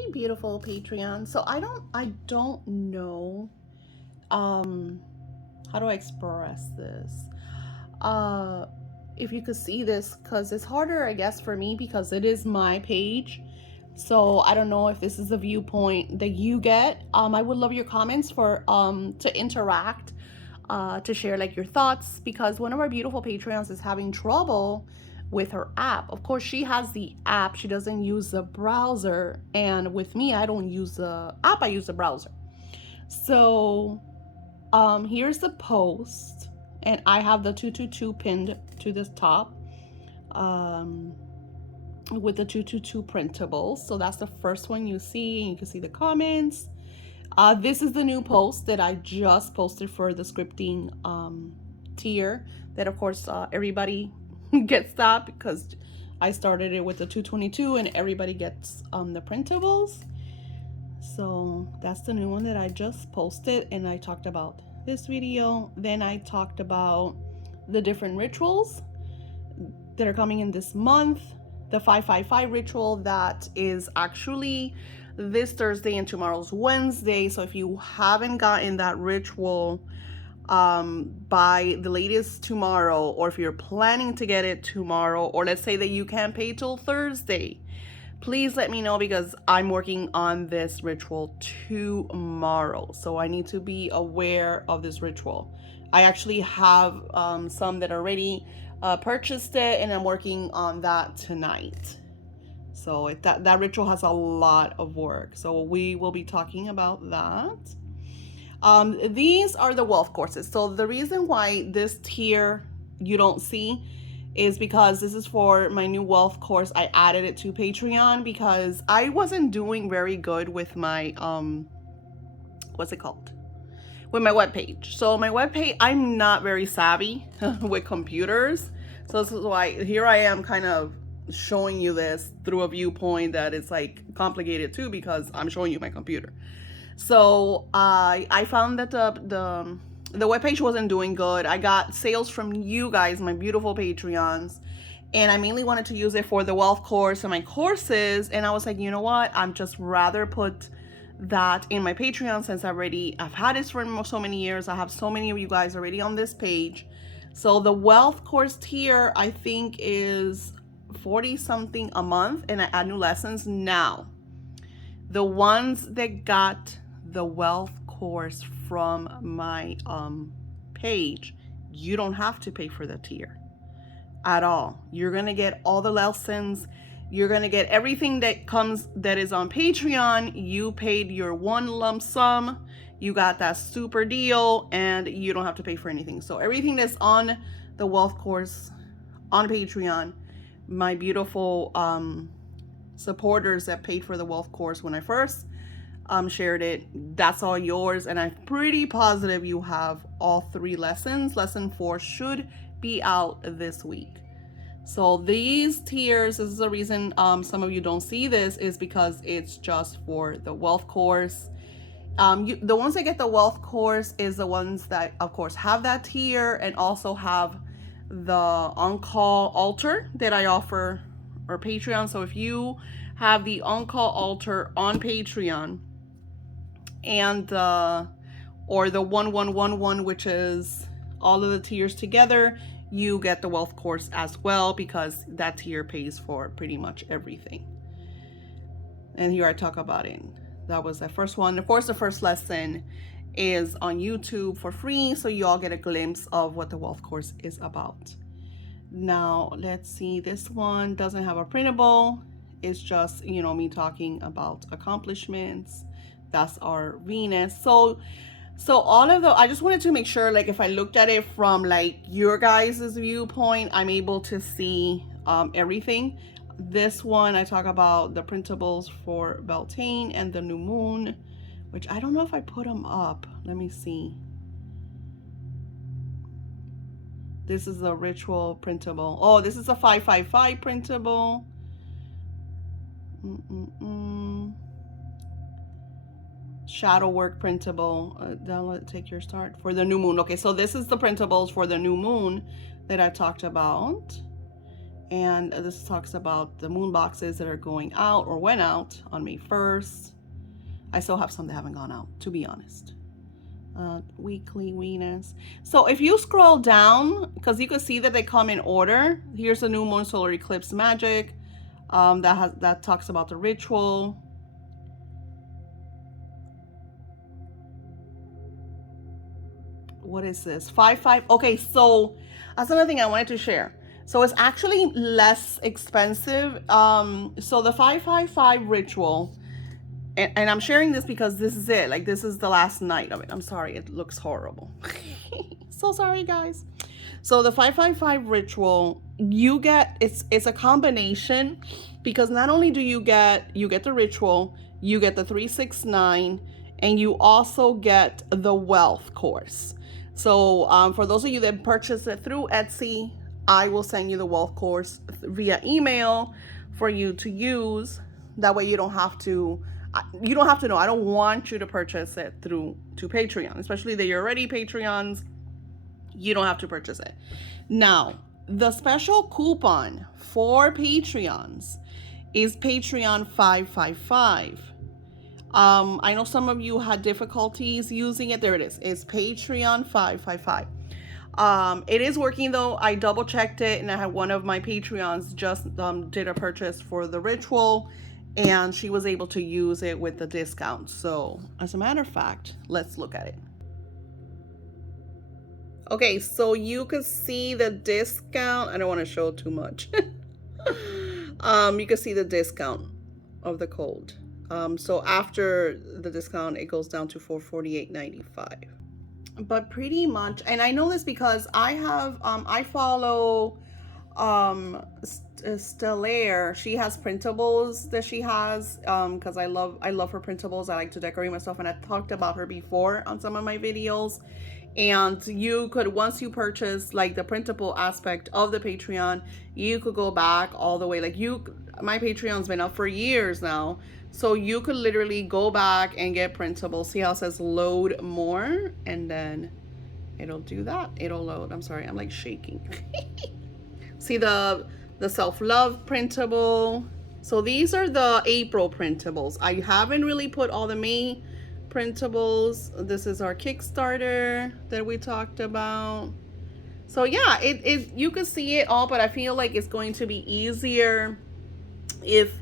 Hey, beautiful Patreon. So I don't know how do I express this? Uh if you could see this, because it's harder, I guess, for me because it is my page. So I don't know if this is a viewpoint that you get. I would love your comments for to interact, to share like your thoughts, because one of our beautiful Patreons is having trouble with her app. Of course, she has the app, she doesn't use the browser, and with me, I don't use the app, I use the browser. So here's the post, and I have the 222 pinned to the top, um, with the 222 printables. So that's the first one you see, and you can see the comments. This is the new post that I just posted for the scripting tier. That of course everybody gets that because I started it with the 222, and everybody gets the printables. So that's the new one that I just posted, and I talked about this video. Then I talked about the different rituals that are coming in this month. The 555 ritual that is actually this Thursday and tomorrow's Wednesday. So if you haven't gotten that ritual by the latest tomorrow, or if you're planning to get it tomorrow, or let's say that you can't pay till Thursday, please let me know, because I'm working on this ritual tomorrow. So I need to be aware of this ritual. I actually have some that already purchased it, and I'm working on that tonight. So that ritual has a lot of work. So we will be talking about that. These are the wealth courses. So the reason why this tier you don't see is because this is for my new wealth course. I added it to Patreon because I wasn't doing very good with my what's it called? With my webpage. So my webpage, I'm not very savvy with computers. So this is why here I am kind of showing you this through a viewpoint that is like complicated too, because I'm showing you my computer. So I found that the webpage wasn't doing good. I got sales from you guys, my beautiful Patreons, and I mainly wanted to use it for the wealth course and my courses. And I was like, you know what? I'm just rather put that in my Patreon, since I've had this for so many years. I have so many of you guys already on this page. So the wealth course tier, I think, is 40 something a month, and I add new lessons. Now, the ones that got the wealth course from my page, you don't have to pay for the tier at all. You're gonna get all the lessons. You're gonna get everything that is on Patreon. You paid your one lump sum, you got that super deal, and you don't have to pay for anything. So everything that's on the wealth course on Patreon, my beautiful supporters that paid for the wealth course when I first shared it, that's all yours. And I'm pretty positive you have all 3 lessons. Lesson 4 should be out this week. So these tiers, this is the reason some of you don't see this, is because it's just for the wealth course. The ones that get the wealth course is the ones that of course have that tier, and also have the on-call altar that I offer or Patreon. So if you have the on-call altar on Patreon, and or the 1111, which is all of the tiers together, you get the wealth course as well, because that tier pays for pretty much everything. And here I talk about it. That was the first one. Of course, the first lesson is on YouTube for free, so you all get a glimpse of what the wealth course is about. Now, let's see. This one doesn't have a printable. It's just, you know, me talking about accomplishments. That's our Venus. So all of the, I just wanted to make sure, like, if I looked at it from like your guys' viewpoint, I'm able to see everything. This one, I talk about the printables for Beltane and the new moon, which I don't know if I put them up. Let me see. This is the ritual printable. Oh, this is a 555 printable. Shadow work printable. Download, take your start for the new moon. Okay, so this is the printables for the new moon that I talked about. And this talks about the moon boxes that are going out or went out on May 1st. I still have some that haven't gone out, to be honest. Weekly Venus. So if you scroll down, because you can see that they come in order. Here's the new moon solar eclipse Magick. That talks about the ritual. What is this? 5-5. Okay, so that's another thing I wanted to share. So it's actually less expensive. So the 5-5-5 ritual, and I'm sharing this because this is it. Like, this is the last night of it. I'm sorry, it looks horrible. So sorry, guys. So the 5-5-5 ritual, you get, it's a combination, because not only do you get the ritual, you get the 369, and you also get the wealth course. So for those of you that purchase it through Etsy, I will send you the wealth course via email for you to use. That way you don't have to know. I don't want you to purchase it to Patreon, especially that you're already Patreons. You don't have to purchase it. Now, the special coupon for Patreons is Patreon 555. I know some of you had difficulties using it. There it is. It's Patreon 555. It is working though. I double checked it, and I had one of my Patreons just did a purchase for the ritual, and she was able to use it with the discount. So as a matter of fact, let's look at it. Okay, so you can see the discount. I don't want to show too much. You can see the discount of the code. So after the discount, it goes down to $448.95. But pretty much, and I know this because I have I follow Stellaire. She has printables that she has, because I love her printables. I like to decorate myself, and I talked about her before on some of my videos. And you could, once you purchase like the printable aspect of the Patreon, you could go back all the way. Like, my Patreon's been up for years now, so you could literally go back and get printables. See how it says load more, and then it'll do that. It'll load. I'm sorry, I'm like shaking. See the self-love printable. So these are the April printables. I haven't really put all the May printables. This is our Kickstarter that we talked about. So yeah, it you can see it all, but I feel like it's going to be easier if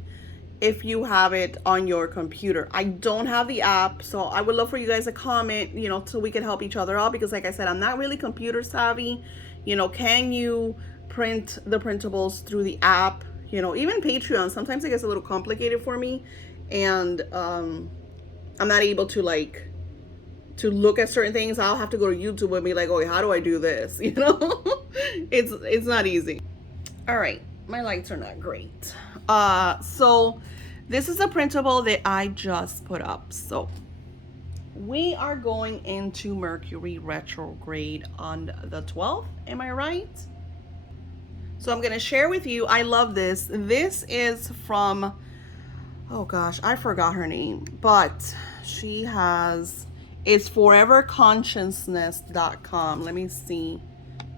you have it on your computer. I don't have the app, so I would love for you guys to comment, so we can help each other out, because like I said, I'm not really computer savvy. Can you print the printables through the app? Even Patreon, sometimes it gets a little complicated for me, and I'm not able to look at certain things. I'll have to go to YouTube and be like, oh, how do I do this? It's not easy. All right, my lights are not great. So this is a printable that I just put up. So we are going into Mercury retrograde on the 12th. Am I right? So I'm going to share with you. I love this. This is from, oh gosh, I forgot her name, but she has, it's foreverconsciousness.com. Let me see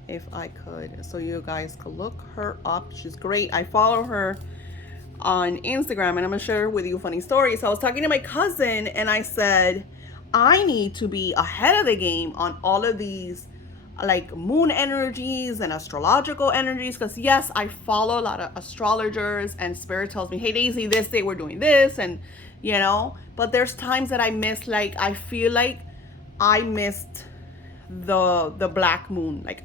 if I could, so you guys could look her up. She's great. I follow her on Instagram, and I'm gonna share with you a funny story. So I was talking to my cousin, and I said, I need to be ahead of the game on all of these like moon energies and astrological energies, because yes, I follow a lot of astrologers, and spirit tells me, hey Daisy, this day we're doing this, and but there's times that I miss, like I feel like I missed the black moon. Like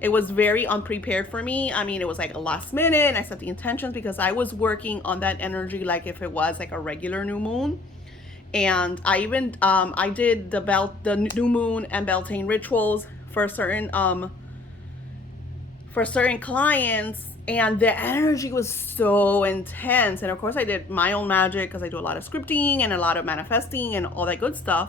it was very unprepared for me. I mean, it was like a last minute, and I set the intentions because I was working on that energy like if it was like a regular new moon. And I even I did the new moon and Beltane rituals for certain clients, and the energy was so intense. And of course I did my own magic, because I do a lot of scripting and a lot of manifesting and all that good stuff,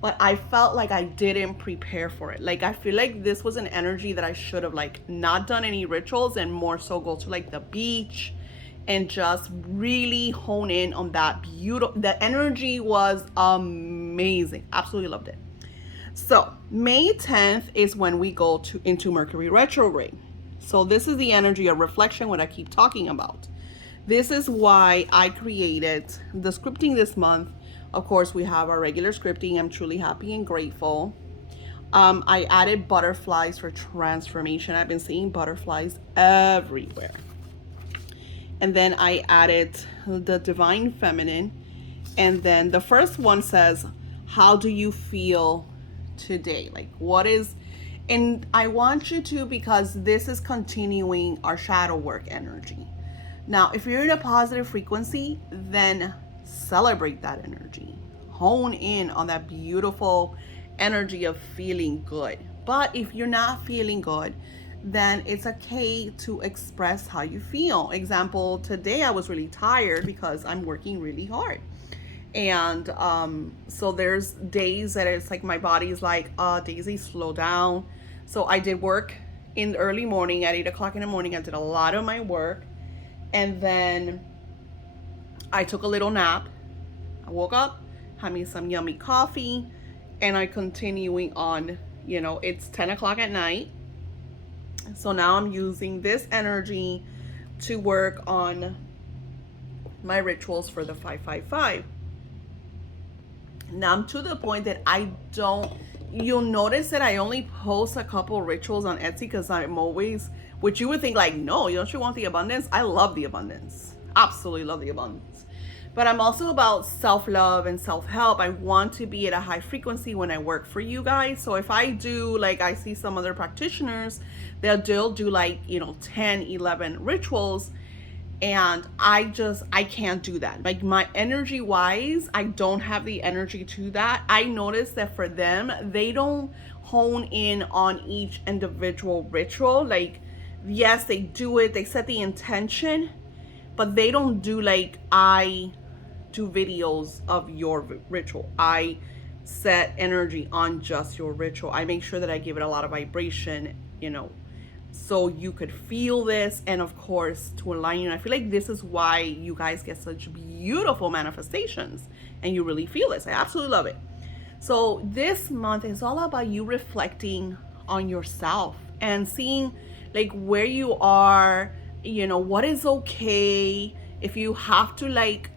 but I felt like I didn't prepare for it. Like, I feel like this was an energy that I should have like not done any rituals, and more so go to like the beach and just really hone in on that beautiful, the energy was amazing. Absolutely loved it. So May 10th is when we go into Mercury retrograde. So this is the energy of reflection, what I keep talking about. This is why I created the scripting this month. Of course, we have our regular scripting. I'm truly happy and grateful. I added butterflies for transformation. I've been seeing butterflies everywhere. And then I added the divine feminine. And then the first one says, how do you feel today? Like, what is, and I want you to, because this is continuing our shadow work energy. Now, if you're in a positive frequency, then celebrate that energy. Hone in on that beautiful energy of feeling good. But if you're not feeling good, then it's okay to express how you feel. Example, today I was really tired because I'm working really hard. And so there's days that it's like my body's like, Daisy, slow down. So I did work in the early morning at 8 o'clock in the morning. I did a lot of my work. And then I took a little nap. I woke up, had me some yummy coffee, and I continuing on. You know, it's 10 o'clock at night. So now I'm using this energy to work on my rituals for the 555. Now I'm to the point that you'll notice that I only post a couple rituals on Etsy because I'm always, which you would think like, no, don't you want the abundance? I love the abundance. Absolutely love the abundance. But I'm also about self-love and self-help. I want to be at a high frequency when I work for you guys. So if I do, like I see some other practitioners, they'll do like, 10, 11 rituals. And I can't do that. Like my energy wise, I don't have the energy to that. I noticed that for them, they don't hone in on each individual ritual. Like, yes, they do it, they set the intention, but they don't do like I do videos of your ritual. I set energy on just your ritual. I make sure that I give it a lot of vibration, so you could feel this, and of course to align you. And I feel like this is why you guys get such beautiful manifestations and you really feel this. I absolutely love it. So this month is all about you reflecting on yourself and seeing like where you are, what is okay. If you have to like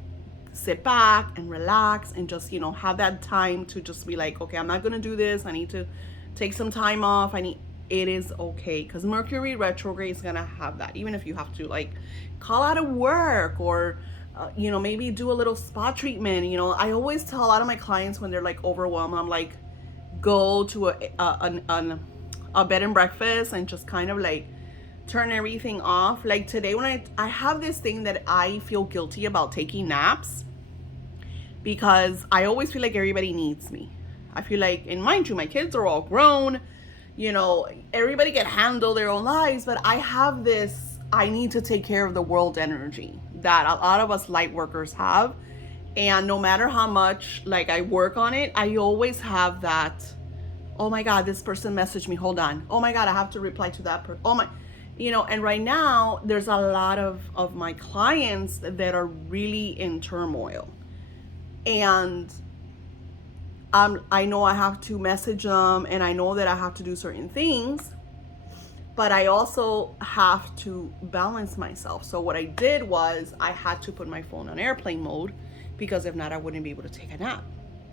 sit back and relax and just, have that time to just be like, okay, I'm not gonna do this, I need to take some time off, it is okay, because Mercury retrograde is gonna have that. Even if you have to like call out of work or maybe do a little spa treatment. I always tell a lot of my clients when they're like overwhelmed, I'm like, go to a bed and breakfast and just kind of like turn everything off. Like today when I have this thing that I feel guilty about taking naps, because I always feel like everybody needs me. I feel like, and mind you, my kids are all grown, everybody can handle their own lives, but I have this, I need to take care of the world energy that a lot of us light workers have. And no matter how much like I work on it, I always have that, oh my God, this person messaged me, hold on. Oh my God, I have to reply to that person. Oh my, and right now there's a lot of my clients that are really in turmoil. And I know I have to message them, and I know that I have to do certain things, but I also have to balance myself. So what I did was I had to put my phone on airplane mode, because if not, I wouldn't be able to take a nap.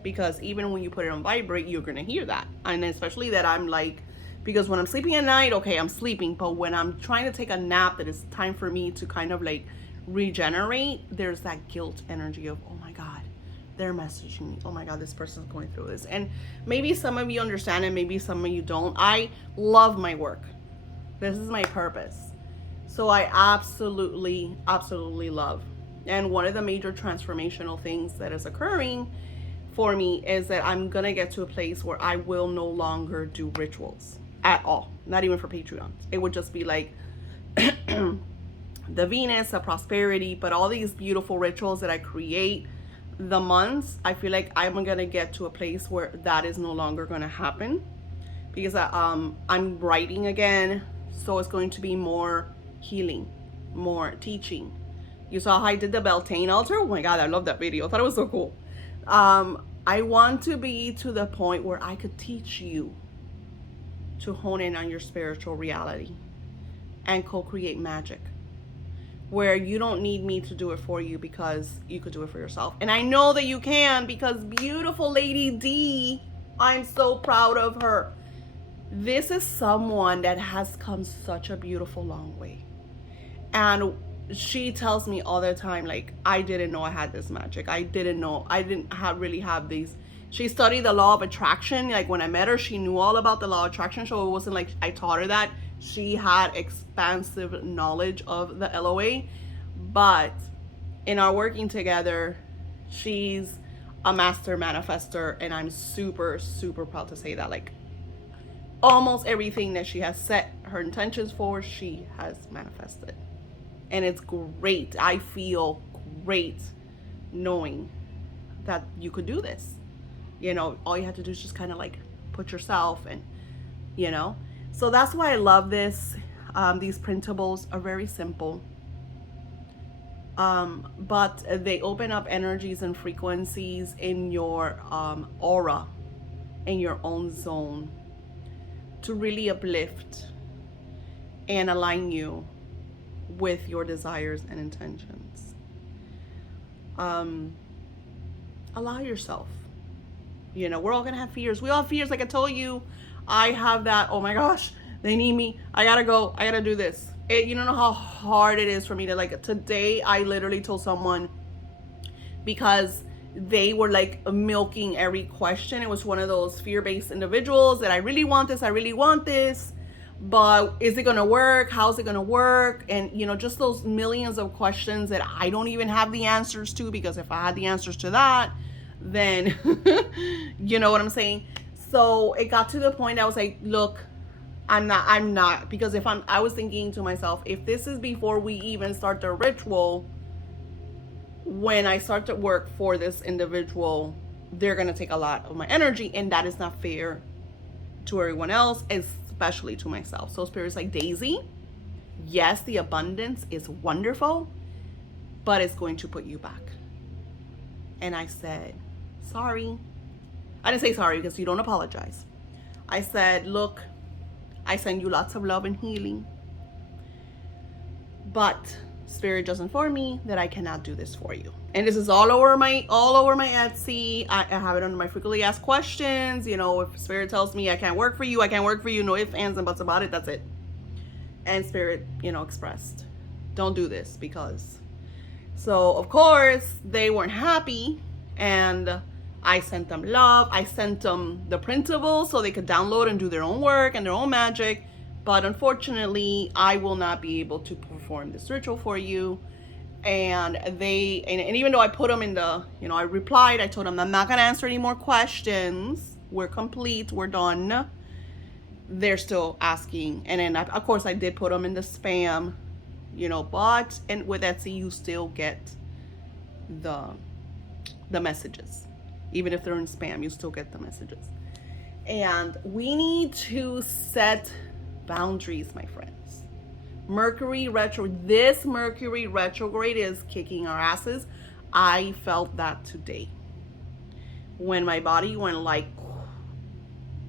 Because even when you put it on vibrate, you're gonna hear that. And especially that I'm like, because when I'm sleeping at night, okay, I'm sleeping, but when I'm trying to take a nap, that is time for me to kind of like regenerate, there's that guilt energy of, oh my God, they're messaging me, oh my God, this person's going through this. And maybe some of you understand and maybe some of you don't. I love my work. This is my purpose. So I absolutely love. And one of the major transformational things that is occurring for me is that I'm gonna get to a place where I will no longer do rituals at all, not even for Patreon. It would just be like the Venus, the prosperity, but all these beautiful rituals that I create, the months, I feel like I'm gonna get to a place where that is no longer gonna happen, because I'm writing again, so it's going to be more healing, more teaching. You saw how I did the Beltane altar? Oh my God, I love that video. I thought it was so cool. I want to be to the point where I could teach you to hone in on your spiritual reality. and co-create magic where you don't need me to do it for you because you could do it for yourself. And I know that you can, because beautiful Lady D, I'm so proud of her. This is someone that has come such a beautiful long way. And she tells me all the time, like, I didn't know I had this magic. I didn't really have these. She studied the law of attraction. Like, when I met her, she knew all about the law of attraction. So it wasn't like I taught her that. She had expansive knowledge of the LOA. But in our working together, she's a master manifester. And I'm super, super proud to say that. Like, almost everything that she has set her intentions for, she has manifested. And it's great. I feel great knowing that you could do this. You know, all you have to do is just kind of like put yourself and, you know. So that's why I love this. These printables are very simple. But they open up energies and frequencies in your aura, in your own zone, to really uplift and align you with your desires and intentions. Allow yourself. You know, we're all gonna have fears. We all have fears. Like I told you, I have that. Oh my gosh, they need me. I gotta go. I gotta do this. You don't know how hard it is for me to, like, today I literally told someone, because they were like milking every question. It was one of those fear-based individuals that I really want this. I really want this. But is it going to work? How's it going to work? And, you know, just those millions of questions that I don't even have the answers to, because if I had the answers to that, then, you know what I'm saying? So it got to the point I was like, look, I'm not, because I was thinking to myself, if this is before we even start the ritual, when I start to work for this individual, they're going to take a lot of my energy, and that is not fair to everyone else, especially to myself. So Spirit's like, Daisy, yes, the abundance is wonderful, but it's going to put you back. And I said, sorry. I didn't say sorry because you don't apologize. I said, look, I send you lots of love and healing, but Spirit just informed me that I cannot do this for you. And this is all over my Etsy. I have it under my frequently asked questions. You know, if Spirit tells me I can't work for you, I can't work for you. No ifs, ands, and buts about it. That's it. And Spirit, you know, expressed, don't do this, because. So of course they weren't happy, and I sent them love. I sent them the printables so they could download and do their own work and their own magic. But unfortunately, I will not be able to perform this ritual for you. And they, and even though I put them in the, you know, I replied, I told them I'm not going to answer any more questions. We're complete. We're done. They're still asking. And then, of course, I did put them in the spam, you know, but, and with Etsy, you still get the messages. Even if they're in spam, you still get the messages. And we need to set boundaries, my friends. Mercury retrograde is kicking our asses. I felt that today when my body went like,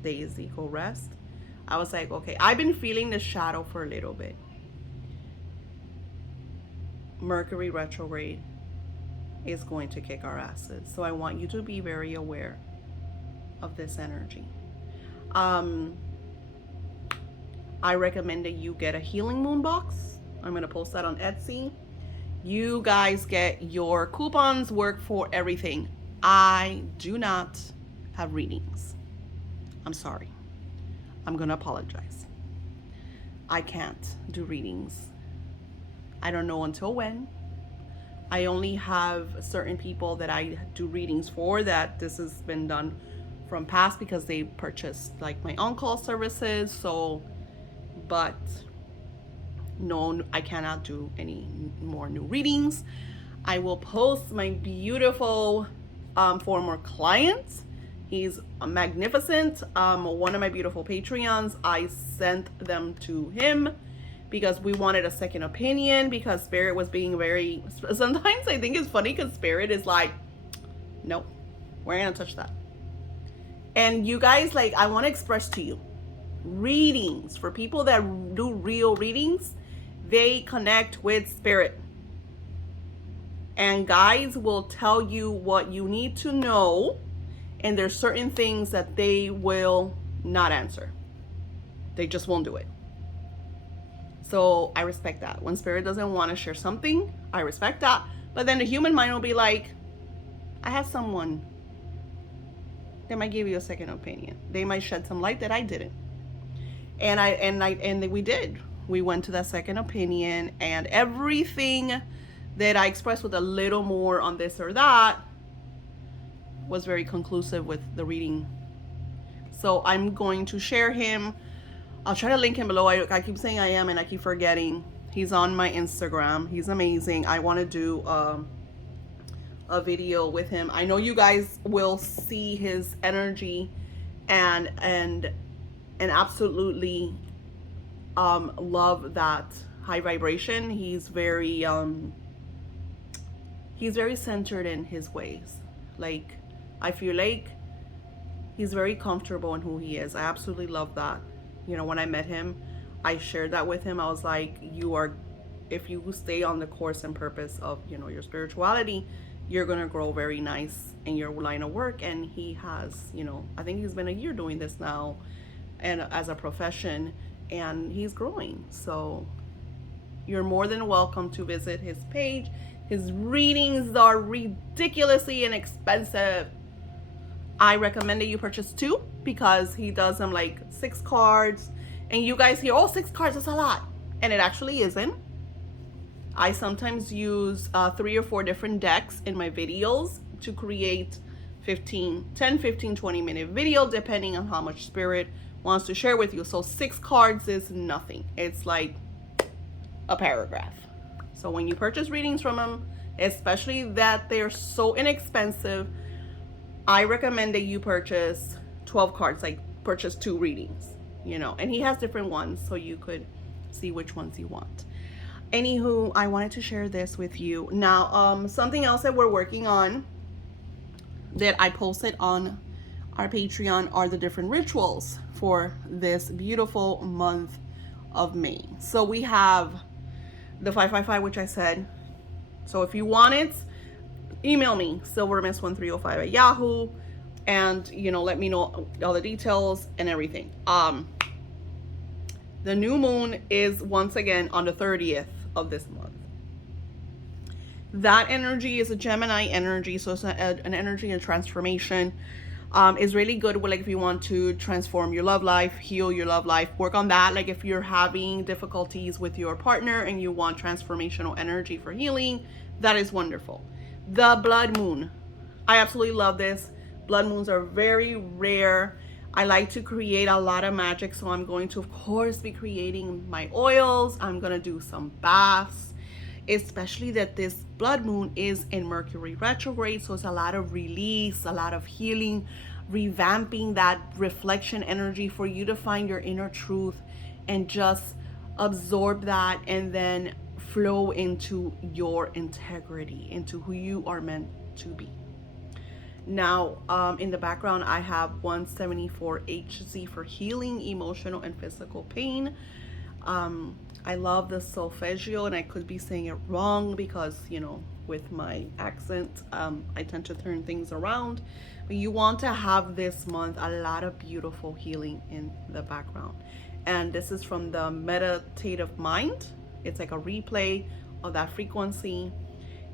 Daisy, go rest. I was like, okay, I've been feeling the shadow for a little bit. Mercury retrograde is going to kick our asses. So I want you to be very aware of this energy. I recommend that you get a healing moon box. I'm going to post that on Etsy. You guys get your coupons, work for everything. I do not have readings. I'm sorry. I'm going to apologize. I can't do readings. I don't know until when. I only have certain people that I do readings for, that this has been done from past because they purchased like my on-call services. So, but no, I cannot do any more new readings. I will post my beautiful former client. He's magnificent. One of my beautiful Patreons, I sent them to him because we wanted a second opinion, because Spirit was being very, sometimes I think it's funny because Spirit is like, nope, we're gonna touch that. And you guys, like, I want to express to you, readings, for people that do real readings, they connect with spirit. And guides will tell you what you need to know, and there's certain things that they will not answer. They just won't do it. So I respect that. When spirit doesn't want to share something, I respect that. But then the human mind will be like, I have someone. They might give you a second opinion. They might shed some light that I didn't. And we did. We went to that second opinion, and everything that I expressed with a little more on this or that was very conclusive with the reading. So I'm going to share him. I'll try to link him below. I keep saying I am, and I keep forgetting. He's on my Instagram. He's amazing. I want to do a video with him. I know you guys will see his energy and absolutely love that high vibration. He's very centered in his ways. Like, I feel like he's very comfortable in who he is. I absolutely love that. You know, when I met him, I shared that with him. I was like, if you stay on the course and purpose of, you know, your spirituality, you're gonna grow very nice in your line of work. And he has, you know, I think he's been a year doing this now, and as a profession, and he's growing. So you're more than welcome to visit his page. His readings are ridiculously inexpensive. I recommend that you purchase 2, because he does them like 6 cards. And you guys hear, oh, 6 cards, that's a lot. And it actually isn't. I sometimes use 3 or 4 different decks in my videos to create 10, 15, 20-minute video, depending on how much spirit wants to share with you. So 6 cards is nothing. It's like a paragraph. So when you purchase readings from him, especially that they're so inexpensive, I recommend that you purchase 12 cards, like purchase 2 readings, you know, and he has different ones, so you could see which ones you want. Anywho, I wanted to share this with you. Now, something else that we're working on that I posted on our Patreon are the different rituals for this beautiful month of May. So we have the 555, which I said. So if you want it, email me, silvermiss1305@yahoo, and, you know, let me know all the details and everything. The new moon is once again on the 30th of this month. That energy is a Gemini energy, so it's an energy of transformation. Is really good with, like, if you want to transform your love life, heal your love life, work on that. Like, if you're having difficulties with your partner and you want transformational energy for healing, that is wonderful. The blood moon, I absolutely love this. Blood moons are very rare. I like to create a lot of magic, so I'm going to, of course, be creating my oils. I'm gonna do some baths, especially that this blood moon is in Mercury retrograde, so it's a lot of release, a lot of healing, revamping that reflection energy for you to find your inner truth and just absorb that, and then flow into your integrity, into who you are meant to be. Now, in the background, I have 174HZ for healing emotional and physical pain. I love the solfeggio, and I could be saying it wrong because, you know, with my accent, I tend to turn things around. But you want to have this month a lot of beautiful healing in the background. And this is from the Meditative Mind. It's like a replay of that frequency.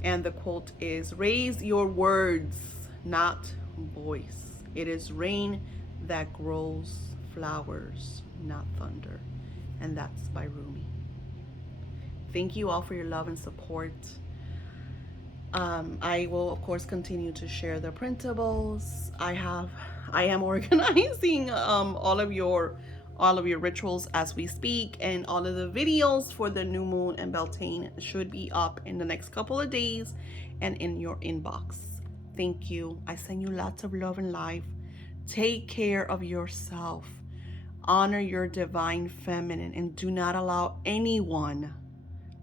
And the quote is, "Raise your words, not voice. It is rain that grows flowers, not thunder." And that's by Rumi. Thank you all for your love and support. I will, of course, continue to share the printables. I am organizing all of your rituals as we speak, and all of the videos for the new moon and Beltane should be up in the next couple of days and in your inbox. Thank you. I send you lots of love and life. Take care of yourself. Honor your divine feminine, and do not allow anyone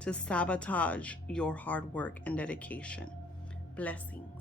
to sabotage your hard work and dedication. Blessings.